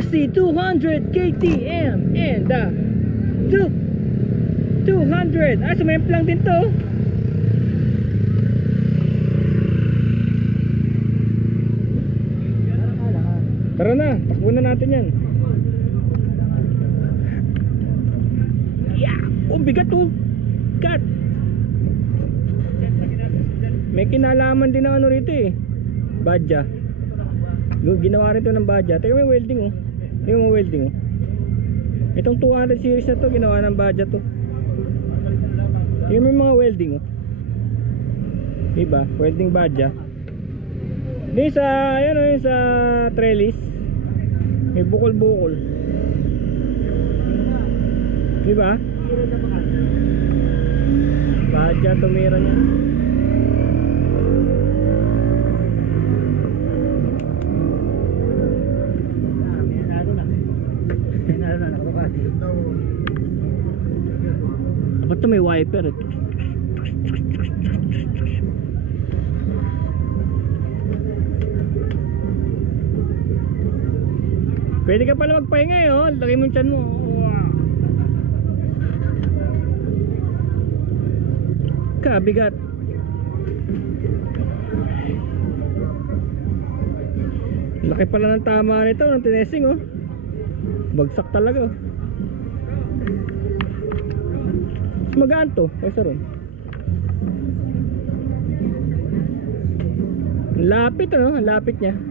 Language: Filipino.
RC200 KTM and 200. Ah, sumemplang din to. Tara na, takbo na natin yan. Yeah! Oh, bigat to. God. May kinalaman din ng ano rito eh. Badja. Ginawa rin to ng badja. Teka, may welding oh. Teka mo welding oh. Itong 200 series na to, ginawa ng badja to. Teka, may mga welding oh. Diba? Welding badja. Di sa, ayan o, yung sa trellis. May bukol-bukol. Diba? Badja tumira niya. Ba't ito may wiper eh? Pwede ka pala magpahinga eh oh. Lagay mo yung tiyan mo. Wow. Kabigat. Laki pala ng tama nito ng tinesing oh. Bagsak talaga oh. Magaan to, kaysa ron. Lapit ano, lapit niya.